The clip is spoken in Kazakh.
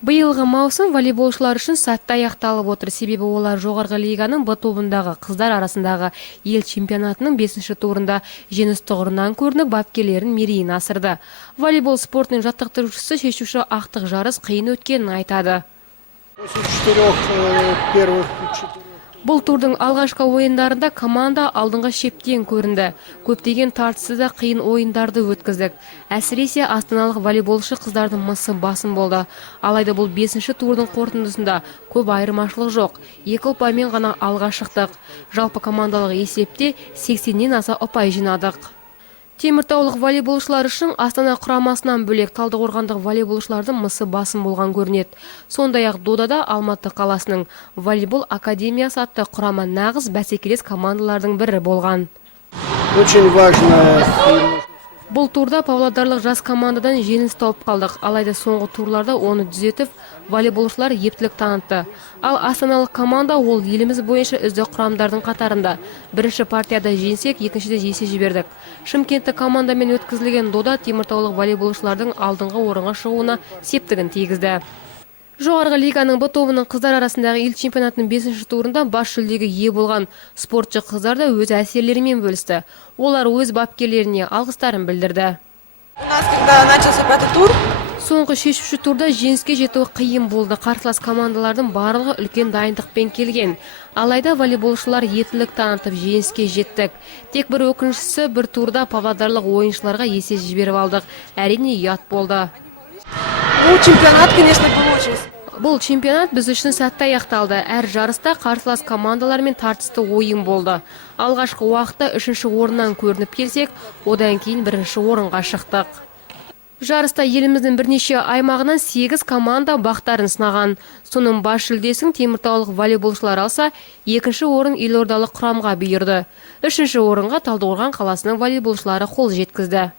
Биылғы маусым волейболшылар үшін сәтті аяқталып отыр, себебі олар жоғарғы лиганың Б тобындағы қыздар арасындағы ел чемпионатының 5-ші турында жеңіс тұғырынан көрініп, бапкерлерін мерейін асырды. Волейбол спортының жаттықтырушысы шешуші ақтық жарыс қиын өткенін айтады. Бұл турдың алғашқы ойындарында команда алдыңғы шептен көрінді. Көптеген тартысты да қиын ойындарды өткіздік. Әсіресе астаналық волейболшы қыздардың мысы басым болды. Алайда бұл 5-ші турдың қорытындысында көп айырмашылық жоқ. 2 ұпаймен ғана алға шықтық. Жалпы командалық есепте 80-нен аса ұпай жинадық. Теміртаулық волейболшылар үшін Астана құрамасынан бөлек Талдықорғандық волейболшылардың мысы басым болған көрінеді. Сондай-ақ додада Алматы қаласының волейбол академиясы атты құрама нағыз бәсекелес командалардың бірі болған. Бұл турда павлодарлық жас командадан жеңіс тауып қалдық. Алайда соңғы турларда оны түзетіп, волейболшылар ептілік танытты. Ал астаналық команда ол еліміз бойынша үздік құрамдардың қатарында. Бірінші партияда жеңсек, екіншіде есе жібердік. Шымкентті командамен өткізілген дода теміртаулық волейболшылардың алдыңғы орынға шығуына септігін тигізді. Жоғарғы лиганың Б тобының қыздар арасындағы ел чемпионатының 5-ші турында бас жүлдеге ие болған спортшы қыздар да өз әсерлерімен бөлісті. Олар өз бапкерлеріне алғыстарын білдірді. Соңғы шешуші турда жеңіске жетуі қиын болды. Қарсылас командалардың барлығы үлкен дайындықпен келген. Алайда волейболшылар ептілік танытып жеңіске жеттік. Тек бір өкініштісі, бір турда павлодарлық ойыншыларға есе жіберіп алдық. Әрине ұят болды. Бұл чемпионат біз үшін сәтті аяқталды. Әр жарыста қарсылас командалармен тартысты ойын болды. Алғашқы уақытта 3-ші орыннан көрініп келсек, одан кейін 1-ші орынға шықтық. Жарыста еліміздің бірнеше аймағынан 8 команда бақтарын сынаған. Соның бас жүлдесін теміртаулық волейболшылар алса, 2-ші орын елордалық құрамға бұйырды. 3-ші орынға Талдықорған қаласының волейболшылары қол жеткізді.